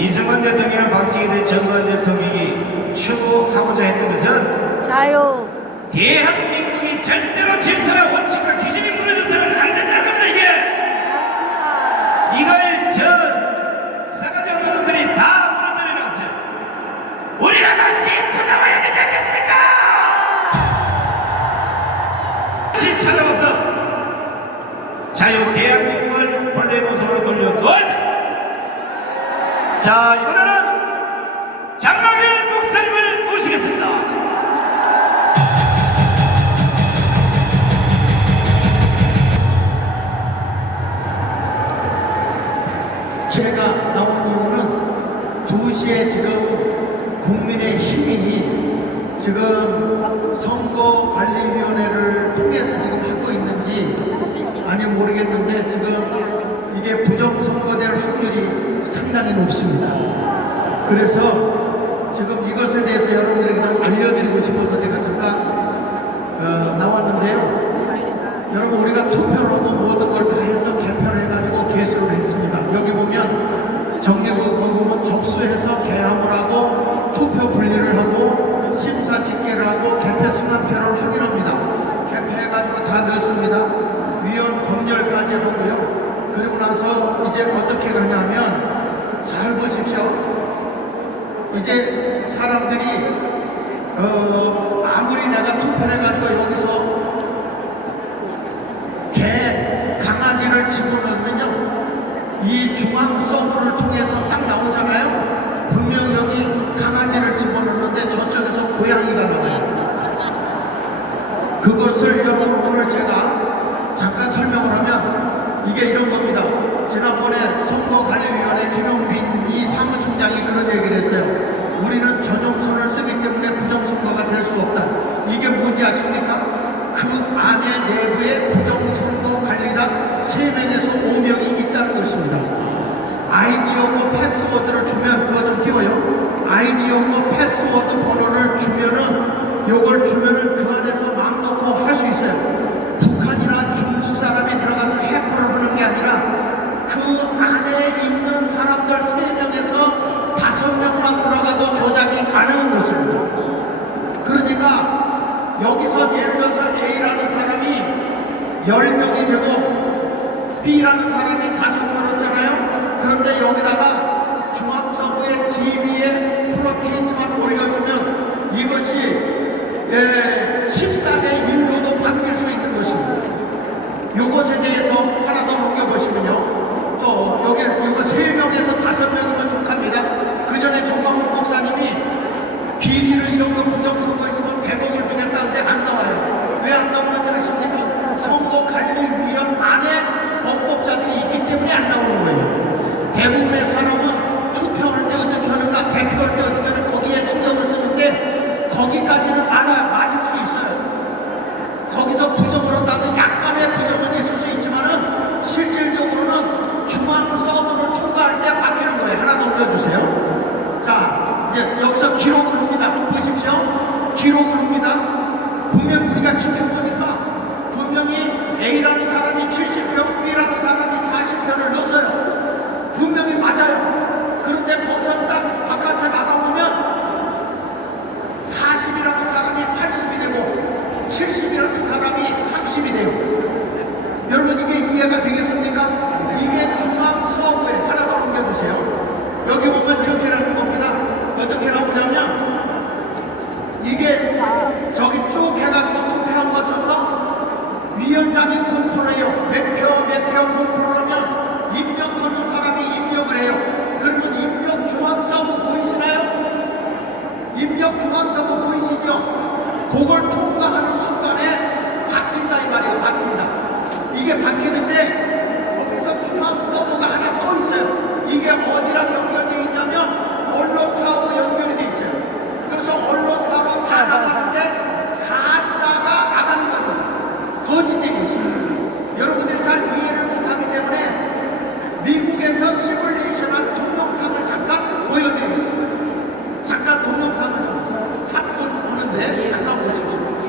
이승만 대통령이나 박정희 전두환 대통령이 추구하고자 했던 것은 자유. 대한민국이 절대로 질서나 원칙과 기준이 무너져서는 안 된다는 겁니다. 이걸 싸가지 없는 놈들이 다 무너뜨려 놨어요. 우리가 다시 찾아와야 되지 않겠습니까? 다시 찾아와서 자유 대한민국을 본래 모습으로 돌려놓아야 돼. 자, 이번에는 장막일 목사님을 모시겠습니다. 제가 나온 이유는 2시에 지금 국민의 힘이 지금 선거관리위원회를 통해서 지금 하고 있는지 아니 모르겠는데 지금 이게 부정선거될 확률이 상당히 높습니다. 그래서 지금 이것에 대해서 여러분들에게 좀 알려드리고 싶어서 제가 잠깐 나왔는데요. 여러분, 우리가 투표로도 모든 걸 다 해서 개표를 해가지고 개수를 했습니다. 여기 보면 정리부 거기 보면 접수해서 개함을 하고 투표 분리를 하고 심사 집계를 하고 개표 성함표를 확인합니다. 개표해가지고 다 넣습니다. 위원 검열까지 하고요. 그리고 나서 이제 어떻게 가냐면 잘 보십시오. 이제 사람들이 아무리 내가 투표를 해가지고 여기서 강아지를 집어넣으면요, 이 중앙 서버를 통해서 딱 나오잖아요. 분명 여기 강아지를 집어넣는데 저쪽에서 고양이가 나와요. 그것을 여러분 오늘 제가 잠깐 설명을 하면 이게 이런 겁니다. 지난번에 선거관리위원회 김용빈 사무총장이 그런 얘기를 했어요. 우리는 전용선을 쓰기 때문에 부정선거가 될 수 없다. 이게 뭔지 아십니까? 그 안에 내부에 부정선거 관리단 3명에서 5명이 있다는 것입니다. 아이디하고 패스워드를 주면, 그거 좀 띄워요. 아이디하고 패스워드 번호를 주면은, 요걸 주면은 그 안에서 마음 놓고 할 수 있어요. 북한이나 중국 사람이 들어가서 해커를 하는 게 아니라 그 안에 있는 사람들 3명에서 5명만 들어가도 조작이 가능한 것입니다. 그러니까 여기서 예를 들어서 A라는 사람이 10명이 되고 B라는 사람이 5명 했잖아요. 그런데 여기다가 중앙서부의 DB에 프로테이지만 올려주면 이것이 14대 1로도 바뀔 수 있는 것입니다. 요것에 대해서 하나 더 넘겨보시면요. 또 여기 이거 3명에서 5명이면 족합니다. 그 전에 정광훈 목사님이 비리를 이런 거 부정선거 있으면 100억을 주겠다는데 안 나와요. 왜 안 나오는지 아십니까? 선거관리위원 안에 법법자들이 있기 때문에 안 나오는 거예요. 대부분의 사람은 투표할 때 어떻게 하는가, 개표할 때 어떻게 하는가, 거기에 신경을 쓰는데 거기까지는 맞을 수 있어요. 거기서 부정을 한다는 약간의 부정은 있을 수 있지만은 실질적으로는 중앙 서버를 통과할 때 바뀌는 거예요. 하나 넘겨주세요. 자, 이제 여기서 기록을 합니다. 한번 보십시오. 기록을 합니다. 분명 우리가 지켜보니까 분명히 A라는 사람이 70표, B라는 사람이 40표를 넣었어요. 분명히 맞아요. 그런데 거기서 딱 바깥에 나가보면 40이라는 사람이 80이 되고 70이라는 사람이 30이 돼요. 여러분, 이게 이해가 되겠습니까? 이게 중앙 서버에 하나 더 넘겨주세요. 여기 보면 이렇게 나오는 겁니다. 어떻게 나오냐면 이게 저기 쭉 해가지고 투표한 거 쳐서 위원장이 공표해요. 몇 표 공표를 하면 입력하는 사람이 입력을 해요. 그러면 입력 중앙 서버 보이시나요? 입력 중앙 서버 보이시죠? 그걸 통과하는 순간에 바뀐다 이 말이에요. 바뀐다. 이게 바뀌는데 거기서 중앙 서버가 하나 또 있어요. 이게 어디랑 연결되어 있냐면 언론사하고 연결이 돼 있어요. 그래서 언론사로 다 나가는데 가짜가 나가는 겁니다. 거짓된 것입니다. 여러분들이 잘 이해를 못하기 때문에 미국에서 시뮬레이션한 동영상을 잠깐 보여드리겠습니다. 잠깐 동영상을 좀 보세요. 3분 보는데 잠깐 보십시오.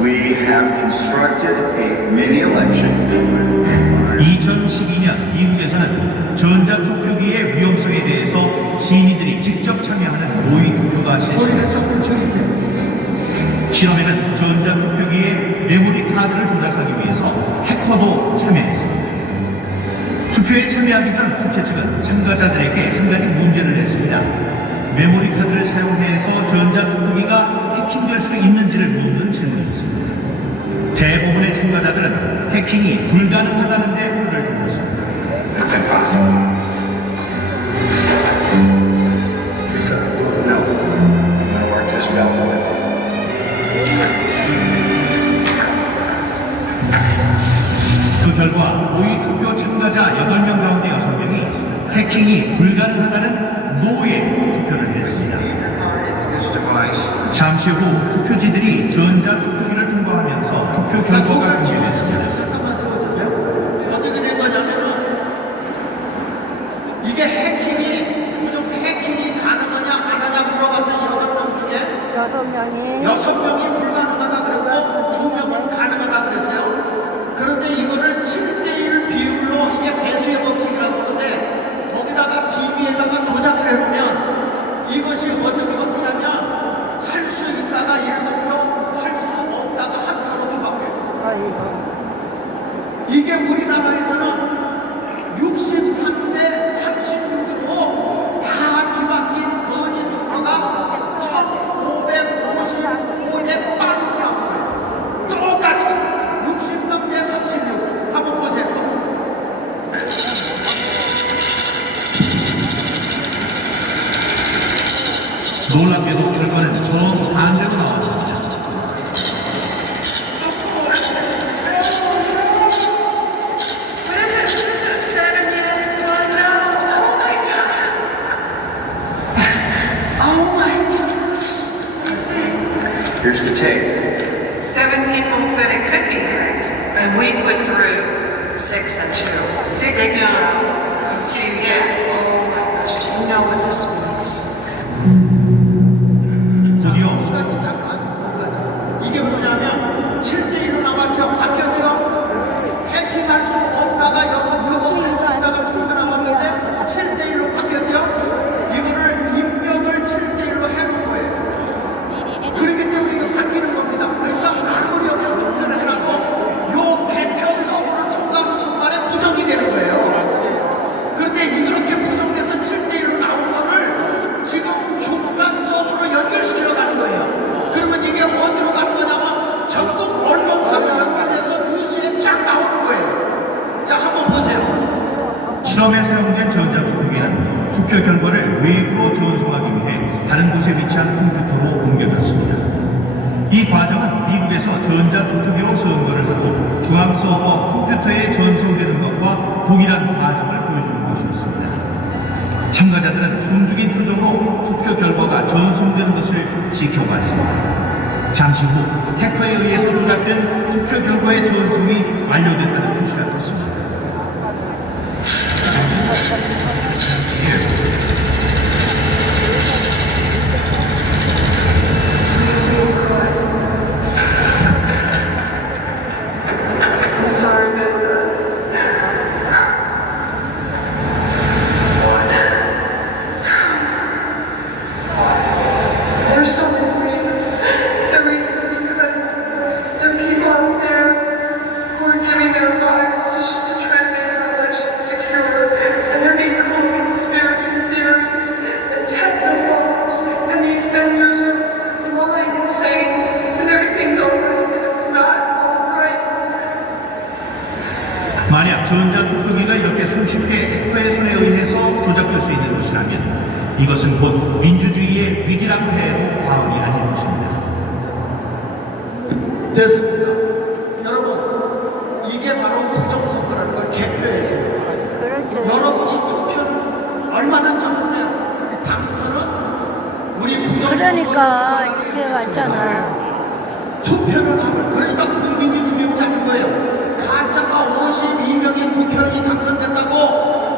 We have constructed a mini election. 2012년 미국에서는 전자투표기의 위험성에 대해서 시민들이 직접 참여하는 모의 투표가 실시됐습니다. 소리를 줄이세요. 실험에는 전자투표기의 메모리 카드를 조작하기 위해서 해커도 참여했습니다. 투표에 참여하기 전 투체 측은 참가자들에게 한 가지 문제를 냈습니다. 메모리 카드를 사용해서 전자투표기가 해킹될 수 있는지를 묻는 질문이었습니다. 대부분의 참가자들은 해킹이 불가능하다는 데 표를 던졌습니다. It's impossible. So, no. I'm gonna work this bellboy. 그 결과 모의 투표 참가자 8명 가운데 6명이 해킹이 불가능하다는 노에 투표를 했습니다. This device. 잠시 후 투표지들이 전자투표기를 통과하면서 투표 결과가 공개됐습니다. 잠깐만 세워주세요. 어떻게 된 거냐면은 이게 해킹이 가능하냐 안 하냐 물어봤던 8명 중에 6명이 6명이 불가능하다 그랬고 2명은 가능하다 그랬어요. 그런데 이거를 7대1 비율로 이게 배수의 법칙이라고 하는데 거기다가 DB에다가 조작을 해놓으면 이것이 어떻게 바뀌냐면 할 수 있다가 7표, 할 수 없다가 1표로 또 바뀌어요. 아이고 이게 우리나라에서는 63대 36으로 다 뒤바뀐 거짓 투표가 1555대 빵으로 나온 거예요. 똑같이 63대 36. 한번 보세요. 놀랍게도 결과는 정반대로 나왔습니다. What is it? 7 yes, 1 no. Oh my God. Oh my God. You see, Here's the tape. 7 people said it could be right. And we put through 6 and 2. 6 no's and 2 yes. Oh my gosh, do you know what this means? 드디어 여기까지 잠깐 여기까지. 이게 뭐냐면 7대1로 나왔죠. 바뀌었죠. 해킹할 수 없다가 6표고 할 수 없다가 2가 나왔는데 7대1로 바뀌었죠. 이거를 입력을 7대1로 해놓은 거예요. 그렇기 때문에 이거 바뀌는 겁니다. 그러니까 아무리 여기를 투표를 해놔도 요 개표 서버를 통과하는 순간에 부정이 되는 거예요. 그런데 이렇게 부정돼서 7대1로 나온 거를 지금 중간 서버로 연결시키러 가는 거예요. 그러면 이게 어디로 가는 거냐면 전국 언론사로 연결해서 뉴스에 쫙 나오는 거예요. 자, 한번 보세요. 실험에 사용된 전자투표기는 투표 결과를 외부로 전송하기 위해 다른 곳에 위치한 컴퓨터로 옮겨졌습니다. 이 과정은 미국에서 전자투표기로 선거를 하고 중앙 서버 컴퓨터에 전송되는 것과 동일한 과정을 보여주는 것이었습니다. 참가자들은 숨죽인 표정으로 투표 결과가 전송되는 것을 지켜봤습니다. 잠시 후 해커에 의해서 조작된 투표 결과의 전송이 완료됐다는 표시가 떴습니다. I'm sorry about that. There's so many reasons. The reasons because there are people out there who are giving their lives to try to make our election secure, and they're being called conspiracy theories and technophobes, and these vendors are lying and saying that everything's all right, and it's not all right. 만약 전자투표기가 이렇게 손쉽게 해커의 손에 의해서 조작될 수 있는 것이라면 이것은 곧 민주주의의 위기라고 해도 과언이 아닐 것입니다. 됐습니다. 여러분, 이게 바로 부정선거라는 걸 개표에서 그렇죠. 여러분이 투표는 얼마든지 하세요. 당선은 우리 부정선거를 그러니까 주관하는 이렇게 게 왔잖아요. 투표는 하면 그러니까 국민이 두렵지 않은 거예요. 가짜가 52명의 국회의원이 당선됐다고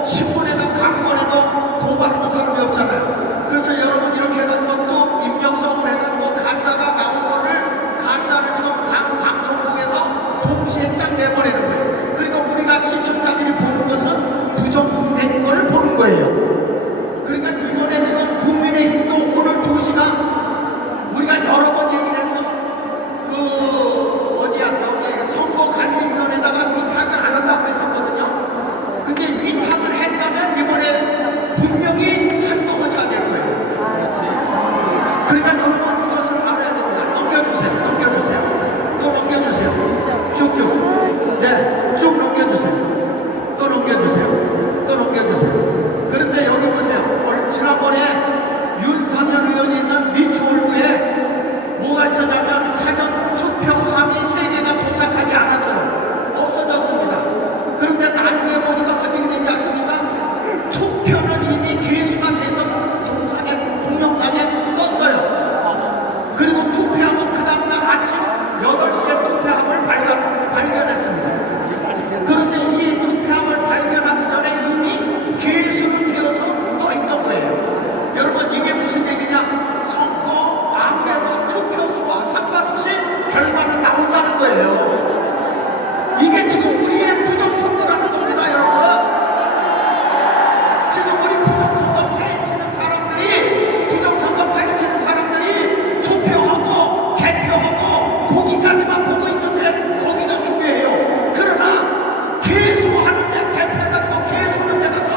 신문에도 강권에도 고발하는 사람이 없잖아요. 그래서 여러분 이렇게 해가지고 또 입력성을 해가지고 가짜가 나온 거를 가짜를 지금 동시에 쫙 내보내는 거예요. 그리고 우리가 시청자들이 보는 것은 부정된 걸 보는 거예요. 그러니까 이번에 지금 국민의힘도 오늘 2시간 우리가 여러 번 얘기를 해서 그 어디야 저기 선거관리위원회에다가 위탁을 안 한다고 그랬었거든요. 근데 위탁을 했다면 이번에 분명히 한동훈이가 될 거예요. 그러니까 여러분 이것을 알아야 됩니다. 넘겨주세요. 또 넘겨주세요. 쭉쭉. 네, 쭉 넘겨주세요. 또 넘겨주세요. 그런데 여기 보세요. 지난번에 윤상현 의원이 있는 미추홀구에 뭐가 있었냐면 사전 투표함이 3개가 도착하지 않았어요. 없어졌습니다. 그런데 나중에 보니까 어떻게 된지 아십니까? 투표는 이미 개수가 돼서 동영상에 떴어요. 그리고 투표함은 그 다음날 아침 8시에 투표함을 발견했습니다. 그런데 이 투표함을 발견하기 전에 이미 개수로 되어서 떠 있던 거예요. 여러분 이게 무슨 얘기냐? 선거 아무래도 투표수와 상관없이 결과는 나온다는 거예요. 이게 지금 우리의 부정선거라는 겁니다, 여러분. 지금 우리 부정선거 파헤치는 사람들이 투표하고 개표하고 거기까지만 보고 있는데 거기도 중요해요. 그러나 개수하는데 개표해가지고 개수하는 데 가서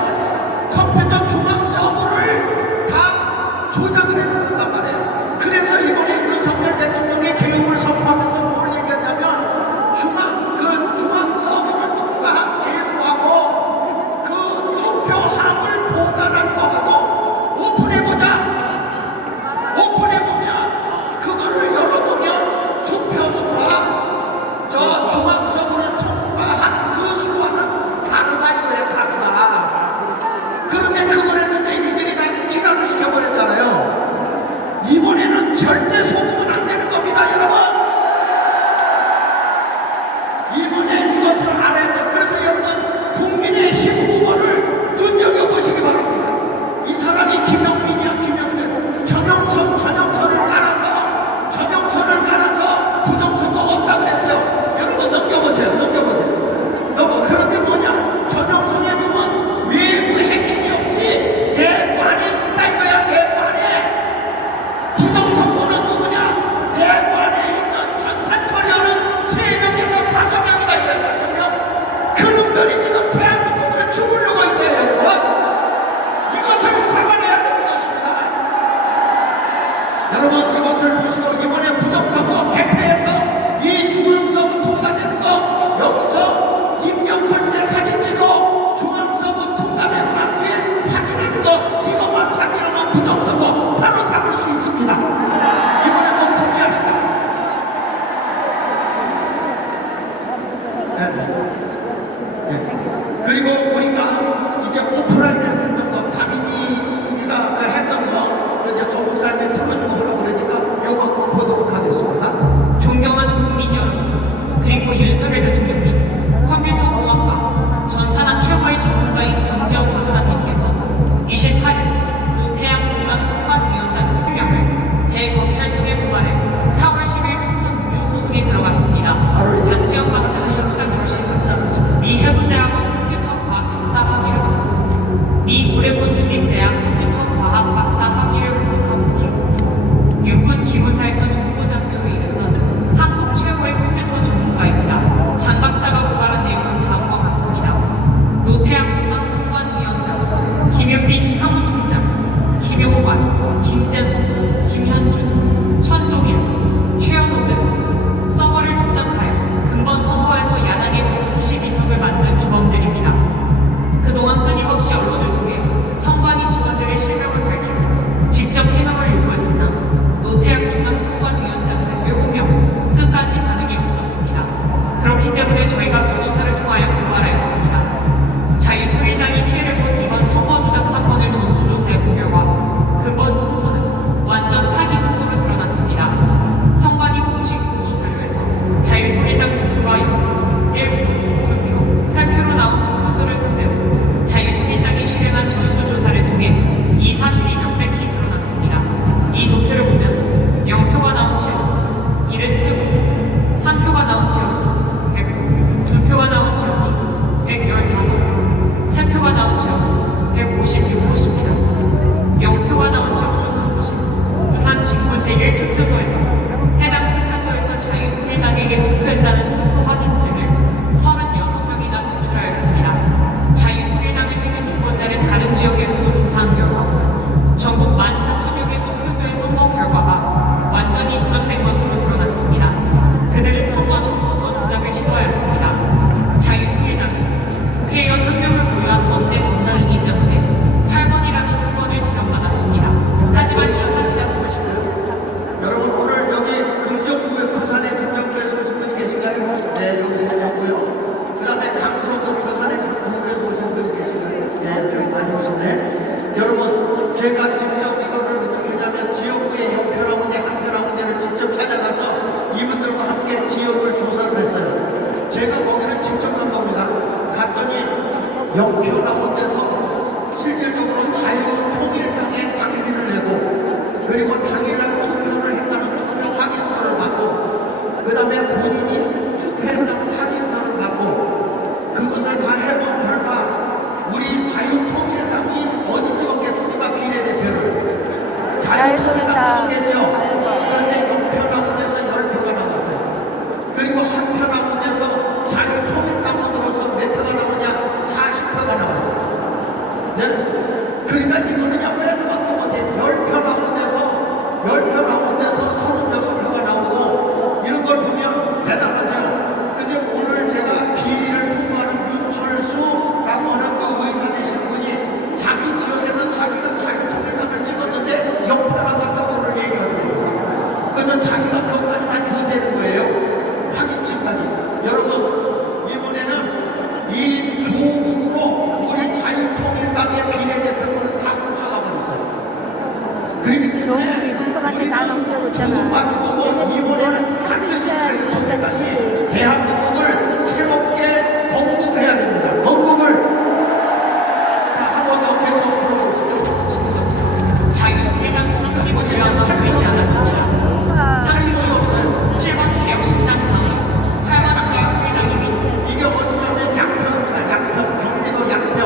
컴퓨터 중앙 서버를 다 조작을 해놓는단 말이에요. 그래서 이번에 윤석열 대통령이 개혁을 선포하면서 뭘 얘기했냐면 중앙 서버를 통과한 개수하고 그 투표함을 보관한 거하고 오픈해보자. 오픈해보면 그거를 열어보면 투표수와 저 중앙 서버를 통과한 그 수와는 다르다 이거예요. 다르다. 그런데 그걸 했는데 이들이 다 기각을 시켜버렸잖아요. 이번에는 절대 속으면 안 되는 겁니다, 여러분. 이번에 이것을 알아야 돼요. 그래서 여러분 국민의힘 후보를 눈여겨보시기 바랍니다. 이 사람이 김영민이야. 김영민 전형선을 깔아서 부정선거 없다 그랬어요. 여러분 넘겨보세요. 그런데 뭐냐? 전형선에 보면 외부 해킹이 없지 내부 안에 있다 이거야. 내부 안에 부정선거는 누구냐? 내부 안에 있는 전산처리하는 3명에서 5명이다 이거야. 5명. 그놈들이 지금 대한민국을 주물르고 있어요, 여러분. 이것을 잡아내야 되는 것입니다. 여러분 이것을 보시고 이번에 부정선거 개표해서 이 중앙서버 통과되는 거 여기서 입력할 때 사진 찍고 중앙서버 통과되고 난 뒤에 확인하는 거 이것만 확인하면 부정선거 바로 잡을 수 있습니다. 이번에 꼭 승리합시다. 네. 그리고 우리가 이제 오프라인에서 했던 거 다빈이가 했던 거 이제 조 목사님이 틀어주고 하라고 그러니까 요거 한번 보도록 하겠습니다. 존경하는 국민 여러분, 그리고 윤석열 대통령님, 컴퓨터 공학과 전산학 최고의 전문가인 정재훈 박사님께서 28일 노태양 중앙선관위원장 표명을 대검찰청에 고발해 4월 10일 총선 무효 소송에 들어갔습니다. 장재훈 박사는 육사 출신, 미 해군대학원 컴퓨터과학 석사 학위를 받고 미 오레곤 주립대학 컴퓨터과학 박사 학위를 획득한 귀국 후 육군 기무사에서 정보장교로 일했던 한국 최고의 컴퓨터 전문가입니다. 장 박사가 고발한 내용은 다음과 같습니다. 노태양 중앙선관위원장, 김윤빈 사무총장, 김용관, 김재성, 김현준, 천종일, 최현호 등 서버를 조작하여 근본 선거에서 야당의 192석을 만든 주범들입니다. 그동안 끊임없이 언론을 통해 선관위 대한민국을 새롭게 건국해야 됩니다. 건국을. 자, 한 번 더 계속 들어보시죠. 자유통일당 중지 불량만 보이지 않았습니다. 상식적으로 없어요. 7번 개혁신당 다음 8번 자유통일당이 이게 어디냐면 양평입니다. 양평, 경기도 양평.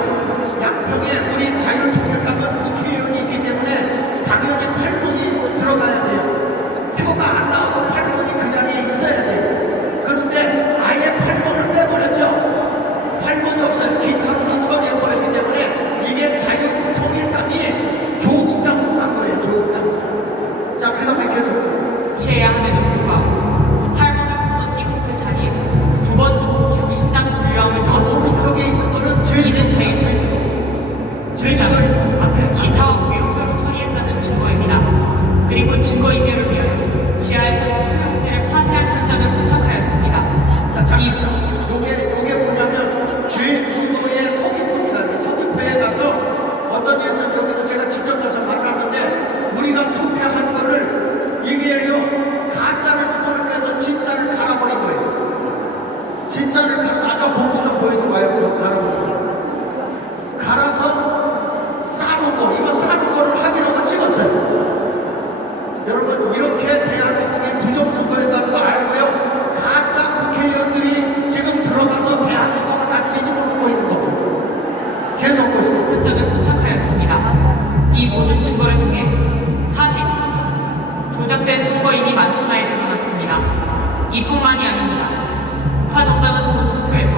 양평에 우리 자유통일당은 국회의원이 있기 때문에 당연히 8번이 들어가야 돼요. 표가 안 나오고 8번이 그 자리에 있어야 돼요. 그런데 아예 8번을 빼버렸죠. 8번이 없어요. 기타로 다 처리해버렸기 때문에 이게 자유통일당이 조국당으로 간 거예요. 조국당. 자, 그 다음에 계속 보세요. 제야함에도 불구하고 8번을 건너뛰고 그 자리에 9번 조국혁신당 불량을 넣었습니다. 오른쪽에 있는 거는 제일 이는 자유통일 저희가 앞에 기타와 무효표로 처리했다는 증거입니다. 그리고 증거인멸을 위하여 지하에서 투표용지를 파쇄한 현장을 포착하였습니다. 자, 이 요게 뭐냐면 제주도의 서귀포입니다. 서귀포에 가서 어떤 일이 있어요. 여기도 제가 직접 가서 만났는데 우리가 투표한 거를 이게요 가짜를 집어넣기 위해서 진짜를 갈아버린 거예요. 진짜를 갈아서 아까 봉투 좀 보여줘봐요. 갈아버린 거. 갈아서 싸는 거, 이거 싸는 거를 확인하고 찍었어요. 여러분 이렇게 대한민국이 부정선거했다는 거 알고요. 가짜 국회의원들이 지금 들어가서 대한민국을 다 뒤집어 놓고 있는 겁니다. 계속 보시죠. 현장을 포착하였습니다. 이 모든 증거를 통해 사실 조작된 선거임이 만천하에 드러났습니다. 이뿐만이 아닙니다. 우파 정당은 본투표에서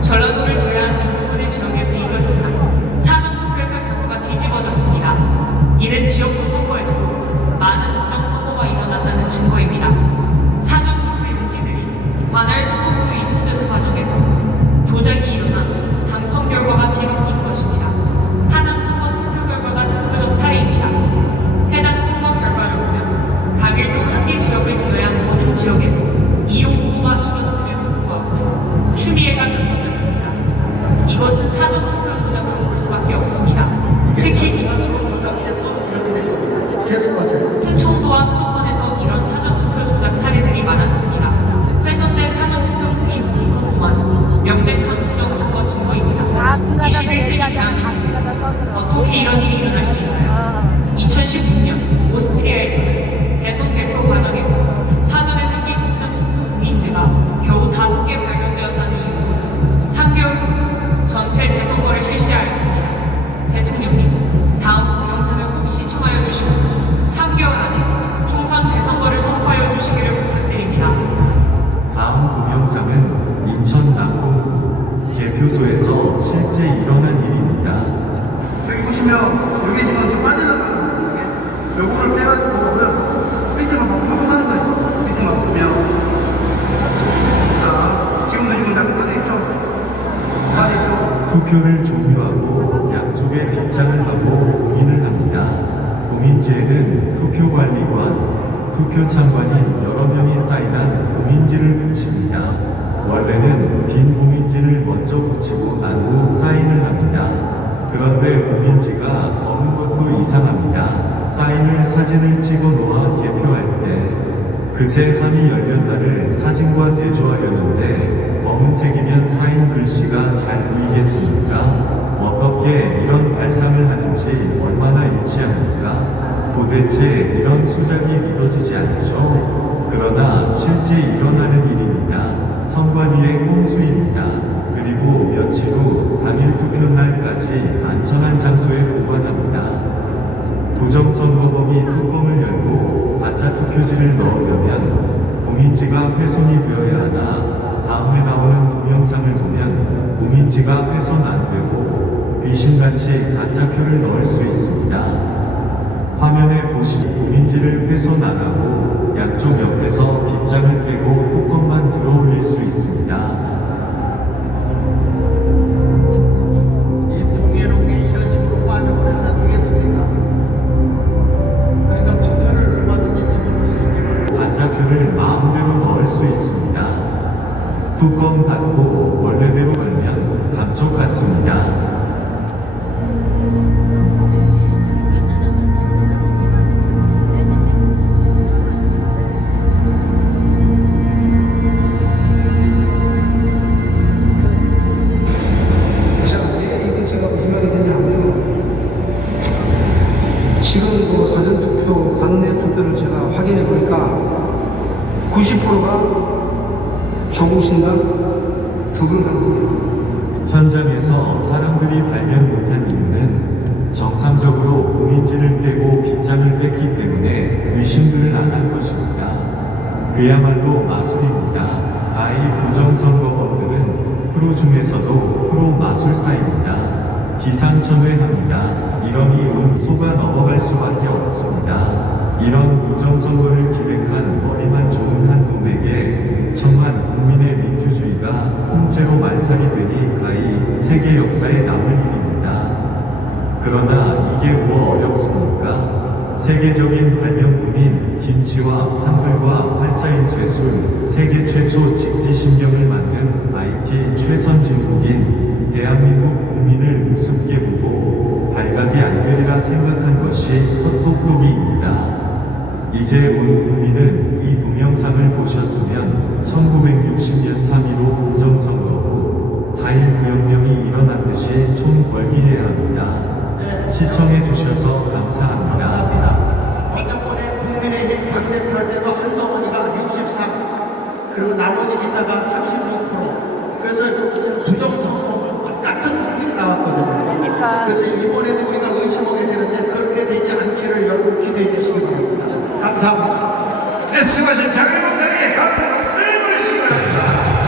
전라도를 제외한 대부분의 지역에서 이겼으나 사전투표에서 결과가 뒤집어졌습니다. 이는 지역구 선거에서도 많은 부정선거가 일어났다는 증거입니다. 사전투표 용지들이 관할 선거구로 이송되는 과정에서 조작이 일어나 당선 결과가 뒤바뀐 것입니다. 하남 선거 투표 결과가 대표적 사례입니다. 해당 선거 결과를 보면 강일동 한개 지역을 제외한 모든 지역에서 이용 후보가 이겼음에도 불구하고 추미애가 당선됐습니다. 이것은 사전투표 조작으로 볼 수밖에 없습니다. 특히 조작해서 이렇게 된 겁니다. 계속 하세요. 충청도와 수도권에서 이런 사전투표 조작 사례들이 많았습니다. 훼손된 사전투표 공인 스티커 또한 명백한 부정선거 증거입니다. 21세기 대한민국에서 어떻게 이런 일이 일어날 수 있나요? 2016년 오스트리아에서는 대선 개표 과정에서 사전에 뜯긴 우편 투표 공인지가 겨우 5개 발견되었다는 이유로 3개월 후 전체 재선거를 실시하였습니다. 대통령님, 다음 동영상을 꼭 시청하여 주시고 3개월 안에 총선 재선거를 선포하여 주시기를 부탁드립니다. 다음 동영상은 인천 남동구 개표소에서 실제 일어난 일입니다. 여기 보시면 여기 지금 빠져나가는 게 요거를 빼가지고 그냥 밑에만 바꾸는 거예요. 밑에만 보면 자 지금도 다 빠져있죠. 투표를 종료하고 양쪽에 입장을 하고 공인을 합니다. 공인지에는 투표관리관, 투표참관인 여러 명이 사인한 공인지를 붙입니다. 원래는 빈 공인지를 먼저 붙이고 난 후 사인을 합니다. 그런데 공인지가 검은 것도 이상합니다. 사인을 사진을 찍어 놓아 개표할 때 그새 함이 열린 날을 사진과 대조하려는데 검은색이면 사인 글씨가 잘 보이겠습니까? 어떻게 이런 발상을 하는지 얼마나 유치합니까? 도대체 이런 수작이 믿어지지 않죠? 그러나 실제 일어나는 일입니다. 선관위의 꼼수입니다. 그리고 며칠 후 당일 투표날까지 안전한 장소에 보관합니다. 부정선거범이 뚜껑을 열고 가짜 투표지를 넣으려면 공인지가 훼손이 되어야 하나 다음에 나오는 동영상을 보면 공인지가 훼손 안 되고 귀신같이 가짜표를 넣을 수 있습니다. 화면에 보시 공인지를 훼손 안 하고 양쪽 옆에서 빗장을 빼고 뚜껑만 들어 올릴 수 있습니다. 이 봉해놓은 게 이런 식으로 빠져버려서 되겠습니까? 그러니까 투표를 얼마든지 집어넣을 수 있게 가짜표를 마음대로 넣을 수 있습니다. 뚜껑 닫고 원래대로 걸면 감쪽 같습니다. 80%가 조국신당 부분당입니다. 현장에서 사람들이 발견 못한 이유는 정상적으로 공인지를 떼고 빗장을 뺐기 때문에 의심들을 안 한 것입니다. 그야말로 마술입니다. 가히 부정선거범들은 프로 중에서도 프로 마술사입니다. 기상천외합니다. 이러니 운 속아 넘어갈 수밖에 없습니다. 이런 부정선거를 기획한 머리만 좋은 한 놈에게 천만 국민의 민주주의가 통째로 말살이 되니 가히 세계 역사에 남을 일입니다. 그러나 이게 뭐 어렵습니까? 세계적인 발명품인 김치와 한글과 활자인 쇠술, 세계 최초 직지신경을 만든 IT 최선진국인 대한민국 국민을 우습게 보고 발각이 안 되리라 생각한 것이 헛똑똑이입니다. 이제 온 국민은 이 동영상을 보셨으면 1960년 3.15 부정선거 후 4.1 구혁명이 일어난 듯이 총 벌기해야 합니다. 시청해 주셔서 감사합니다. 감사합니다. 관정권의 국민의힘 당대표 할 때도 한동훈이가 63, 그리고 나머지 기타가 36%. 그래서 부정선거 같은 확률이 나왔거든요. 그러니까. 그래서 이번에도 우리가 의심하게 되는데